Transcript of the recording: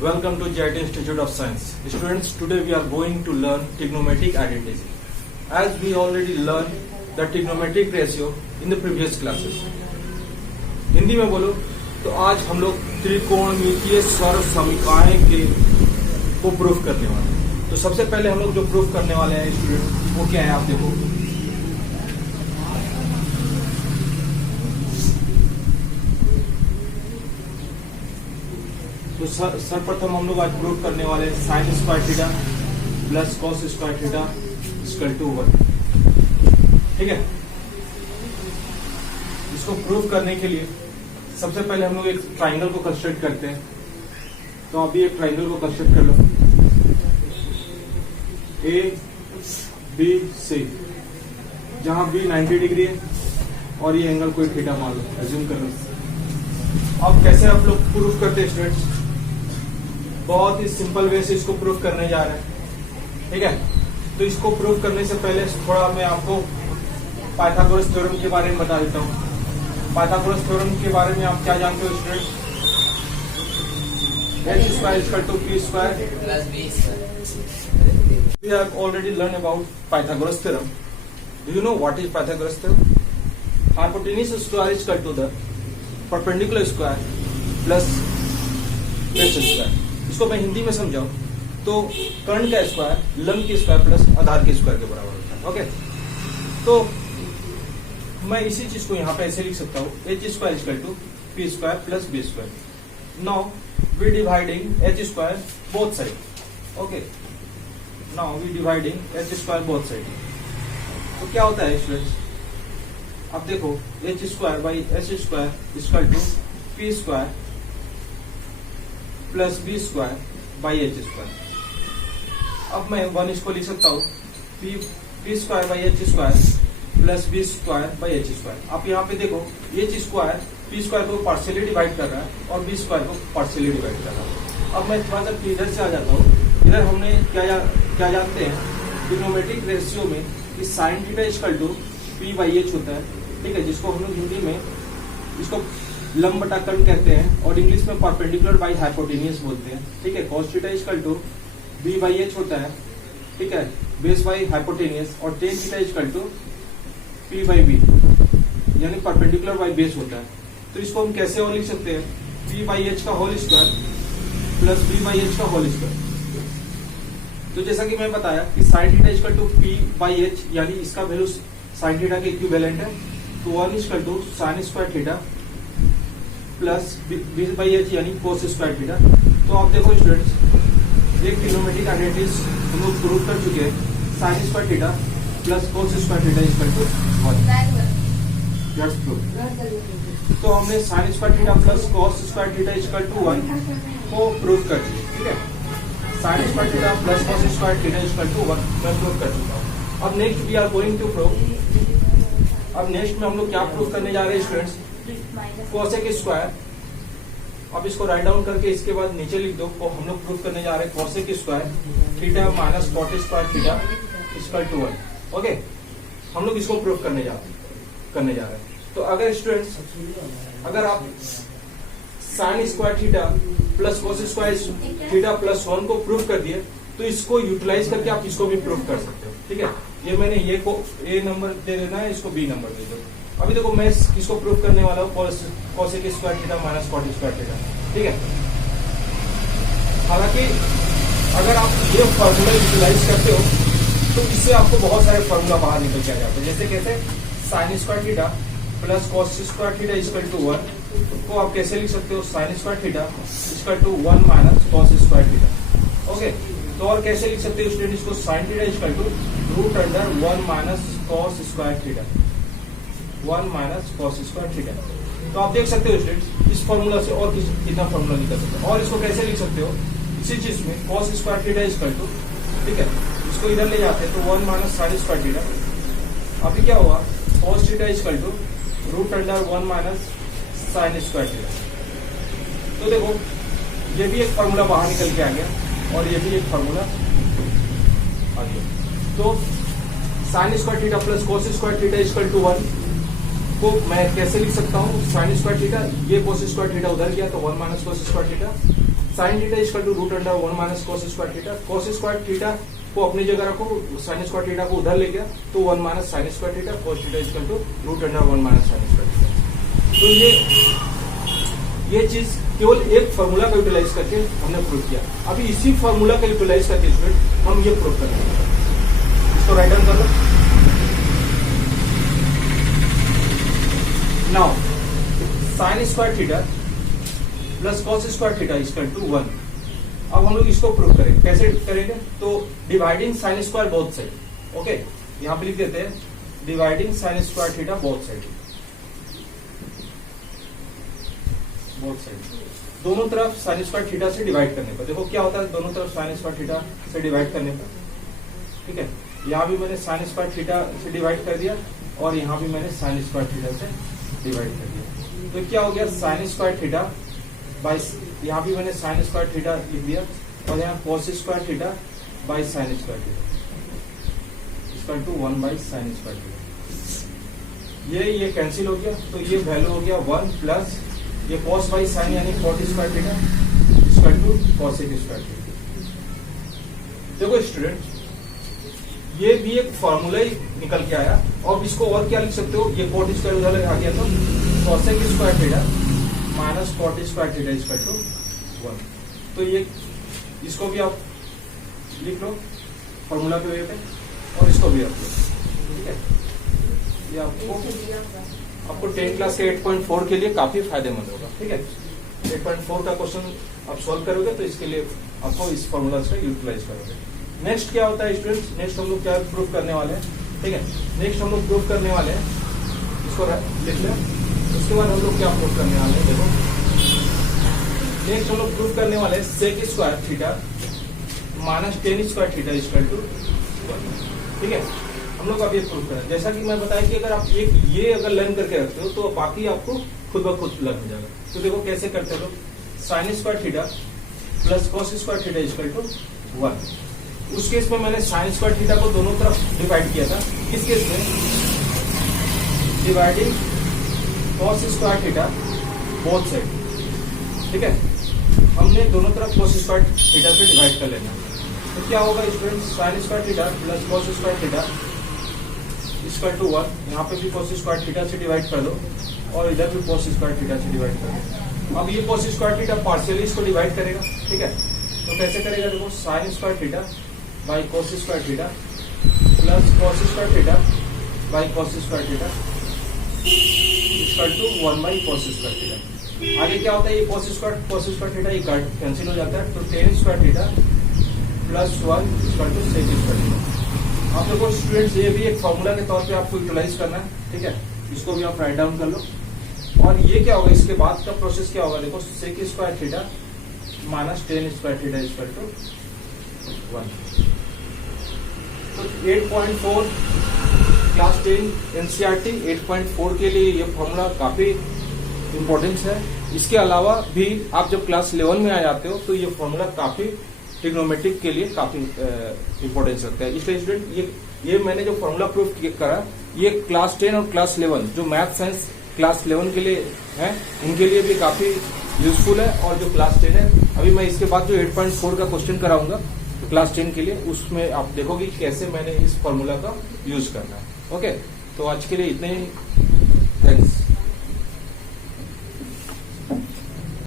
Welcome to JIT Institute of Science. Students, today we are going to learn trigonometric identity. As we already learned the trigonometric ratio in the previous classes. Hindi में बोलो तो आज हम लोग त्रिकोणमितीय सर्व समीकरण के को प्रूफ करने वाले हैं। तो सबसे पहले हम लोग जो प्रूफ करने वाले हैं स्टूडेंट वो क्या है आप देखो। तो सर्वप्रथम हम लोग आज प्रूफ करने वाले हैं sine square theta plus cos square theta equal to 1। ठीक है, इसको प्रूफ करने के लिए सबसे पहले हम लोग एक ट्राइंगल को कंस्ट्रक्ट करते हैं। तो अभी एक ट्राइंगल को कंस्ट्रक्ट कर लो ए बी सी, जहां बी 90 डिग्री है और ये एंगल कोई थीटा मान लो, एज्यूम कर लो। अब कैसे आप लोग प्रूफ करते हैं स्टूडेंट्स? बहुत ही सिंपल वे से इसको प्रूफ करने जा रहे हैं। ठीक है, तो इसको प्रूफ करने से पहले थोड़ा मैं आपको पाइथागोरस थ्योरम के बारे में बता देता हूँ। पाइथागोरस थ्योरम के बारे में आप क्या जानते हो student? h square is equal to p square plus b square. We have already learned about Pythagoras theorem. Do you know what is Pythagoras theorem? Hypotenuse square is equal to the perpendicular square plus base square. इसको मैं हिंदी में समझाऊं तो कर्ण का square लंब के square plus आधार के square के बराबर होता है। ओके, तो मैं इसी चीज को यहाँ पे ऐसे लिख सकता हूँ H square equal to P square plus B square. Now we dividing H square both side. Okay, now we dividing H square both side. तो क्या होता है स्टूडेंट्स? अब देखो H square by H square equal to P square plus B square by H square. अब मैं one इसको लिख सकता हूँ P square by H square plus B square by H square. आप यहाँ पे देखो एच स्क्वायर पी स्क्वायर को पार्शियली डिवाइड कर रहा है और बी स्क्वायर को पार्शियली डिवाइड कर रहा है। अब मैं थोड़ा सा इधर से आ जाता हूँ। इधर हमने क्या जानते हैं ट्रिग्नोमेट्रिक रेशियो में कि sine theta equal to P by H होता है। ठीक है, जिसको हम लोग हिंदी में इसको लंब बटा कर्ण कहते हैं और इंग्लिश में परपेंडिकुलर बाई हाइपोटेनियस बोलते हैं। ठीक है, cos theta equal to B by H होता है। ठीक है, बेस बाई हाइपोटेनियस और tan theta equal to P by B यानी परपेंडिकुलर बाई बेस होता है। तो इसको हम कैसे और लिख सकते हैं? पी बाई एच का whole square plus B by H का होल स्क्वायर। तो जैसा कि मैं बताया कि sine theta equal to P by H यानी इसका वैल्यू साइन थीटा के इक्विवेलेंट है। तो 1 equal to sine square theta plus B by H यानी कोस स्क्वायर थीटा। तो आप देखो स्टूडेंट्स, एक ट्रिग्नोमेट्रिक आइडेंटिटीज हम लोग प्रूव कर चुके हैं। Sine square theta plus cos square theta equal to 1। तो हमने sine square theta plus cos square theta equal to 1 को प्रूव कर दिया। ठीक है, sine square theta plus cos square theta equal to 1 मैं प्रूव कर चुका हूँ। अब next we are going to prove. अब नेक्स्ट में हम लोग क्या प्रूव करने जा रहे हैं स्टूडेंट्स? Cosec square. अब इसको राइट डाउन करके इसके बाद नीचे लिख दो। को हम लोग प्रूफ करने जा रहे हैं cosec square theta minus cot square theta equal to 1। Okay, हम लोग इसको प्रूफ करने जा रहे हैं। तो अगर स्टूडेंट्स अगर आप sign square theta plus cos square theta plus 1 को प्रूफ कर दिए तो इसको यूटिलाइज करके आप इसको भी प्रूफ कर सकते हो। ठीक है, ये मैंने ये को ए नंबर दे देना है, इसको बी नंबर दे दो। अभी देखो मैं किसको प्रूफ करने वाला हूँ? Cosec square theta minus cot square theta. ठीक है, हालांकि अगर आप ये फॉर्मूला यूटिलाइज करते हो तो इससे आपको बहुत सारे फॉर्मूला बाहर निकल के आ जाते हैं। जैसे कैसे? Sine square theta plus cos square theta equal to 1 को आप कैसे लिख सकते हो? Sine square theta equal to 1 minus cos square theta. Okay, तो और कैसे लिख सकते हो स्टूडेंट इसको? Sine theta equal to root under 1 minus cos square theta 1 minus cos square theta. तो आप देख सकते हो स्टूडेंट्स इस फॉर्मूला से और कितना फॉर्मूला निकल सकते हो। और इसको कैसे लिख सकते हो? इसी चीज में cos square theta equal to, ठीक है, इसको इधर ले जाते हैं तो 1 माइनस साइन स्क्वायर थीटा। अभी क्या हुआ? Cos theta equal to root under 1 minus sine square theta. तो देखो ये भी एक फॉर्मूला बाहर निकल के आ गया और ये भी एक फॉर्मूला आ गया। तो sine square theta plus cos square theta equal to 1 को मैं कैसे लिख सकता हूँ? साइन स्क्वायर थीटा, ये कोस स्क्वायर थीटा उधर गया तो 1 minus cos square theta, sine theta equal to root under 1 minus cos square theta. Cos square theta को अपनी जगह रखो, साइन स्क्वायर थीटा को उधर ले गया तो 1 minus sine square theta, cos theta equal to root under 1 minus sine square theta. तो ये चीज केवल एक फॉर्मूला का यूटिलाइज करके हमने प्रूव किया। अभी इसी फॉर्मूला का यूटिलाइज करके स्टूडेंट हम ये प्रूव करेंगे। इसको राइट डाउन कर लो। Now sine square theta plus cos square theta equal to 1। अब हम लोग इसको प्रूव करेंगे। कैसे करेंगे? तो dividing sine square both side. Okay, यहां पे लिख देते हैं dividing sign square theta both side. Both side दोनों तरफ साइन स्क्वायर थीटा से डिवाइड करने पर देखो क्या होता है, दोनों तरफ साइन स्क्वायर थीटा से डिवाइड करने पर, ठीक है। यहां भी मैंने साइन स्क्वायर थीटा से डिवाइड कर दिया और यहां भी मैंने साइन स्क्वायर थीटा से डिवाइड कर दिया। तो क्या हो गया, साइन स्क्वायर थीटा बाई, यहाँ भी मैंने साइन स्क्वायर थीटा लिख दिया और यहाँ cos square theta by sine square theta equal to 1 by sine square theta. ये कैंसिल हो गया तो ये वैल्यू हो गया 1 प्लस ये कॉस बाई साइन यानी cot square theta equal to cosec square theta. देखो स्टूडेंट, ये भी एक फॉर्मूला ही निकल के आया और इसको और क्या लिख सकते हो, ये कॉट स्क्वायर उधर आ गया तो cosec square theta minus cot square theta equal to 1। तो ये इसको भी आप लिख लो फॉर्मूला के वे पे और इसको भी रख लो, ठीक है। ये आपको 10 क्लास के 8.4 के लिए काफी फायदेमंद होगा, ठीक है। 8.4 का क्वेश्चन आप सॉल्व करोगे तो इसके लिए आपको इस फॉर्मूला का यूटिलाइज करोगे। नेक्स्ट क्या होता है स्टूडेंट्स, नेक्स्ट हम लोग क्या प्रूव करने वाले हैं, ठीक है। नेक्स्ट हम लोग प्रूव करने वाले हैं, इसको लिख लें। उसके बाद हम लोग क्या प्रूव करने वाले हैं, देखो नेक्स्ट हम लोग प्रूव करने वाले हैं sec square theta minus tan square theta equal to 1, ठीक है। हम लोग अब ये प्रूव करें। जैसा कि मैं बताया कि अगर आप ये अगर लर्न करके रखते हो तो बाकी आपको खुद ब खुद लर्न हो जाएगा। तो देखो कैसे करते हो, sine square theta plus cos square theta equal to 1। उस केस में मैंने साइन स्क्वायर थीटा को दोनों तरफ डिवाइड किया था। इस केस में dividing cos square theta both side, ठीक है। हमने दोनों तरफ कॉस स्क्वायर थीटा से डिवाइड कर लेना। तो क्या होगा student, sine square theta plus cos square theta equal to 1। यहाँ पे भी कॉस स्क्वायर थीटा से डिवाइड कर दो और इधर भी कॉस स्क्वायर थीटा से डिवाइड कर दो। अब ये कॉस स्क्वायर थीटा पार्शियली इसको डिवाइड करेगा, ठीक है। तो कैसे करेगा, देखो sine square theta by cos square theta plus cos square theta by cos square theta equal to 1 by cos square theta. आगे क्या होता है, ये कॉस स्क्वायर थीटा ये कैंसिल हो जाता है। तो tan square theta plus 1 equal to sec square theta. आप लोगों को स्टूडेंट्स ये भी एक फॉर्मूला के तौर पे आपको यूटिलाइज करना है, ठीक है। इसको भी आप राइट डाउन कर लो। और ये क्या होगा, इसके बाद का प्रोसेस क्या होगा, देखो sec square theta minus tan square theta equal to 1। तो 8.4 क्लास 10 एनसीईआरटी 8.4 के लिए ये फॉर्मूला काफी इंपॉर्टेंस है। इसके अलावा भी आप जब क्लास 11 में आ जाते हो तो ये फॉर्मूला काफी ट्रिग्नोमेट्रिक के लिए काफी इंपॉर्टेंस रखता है। इसलिए स्टूडेंट ये मैंने जो फॉर्मूला प्रूफ करा ये क्लास 10 और क्लास 11 जो मैथ साइंस क्लास 11 के लिए है उनके लिए भी काफी यूजफुल है। और जो क्लास 10 है, अभी मैं इसके बाद जो 8.4 का क्वेश्चन कराऊंगा तो क्लास 10 के लिए, उसमें आप देखोगे कैसे मैंने इस फॉर्मूला का यूज करना है। ओके, तो आज के लिए इतने ही।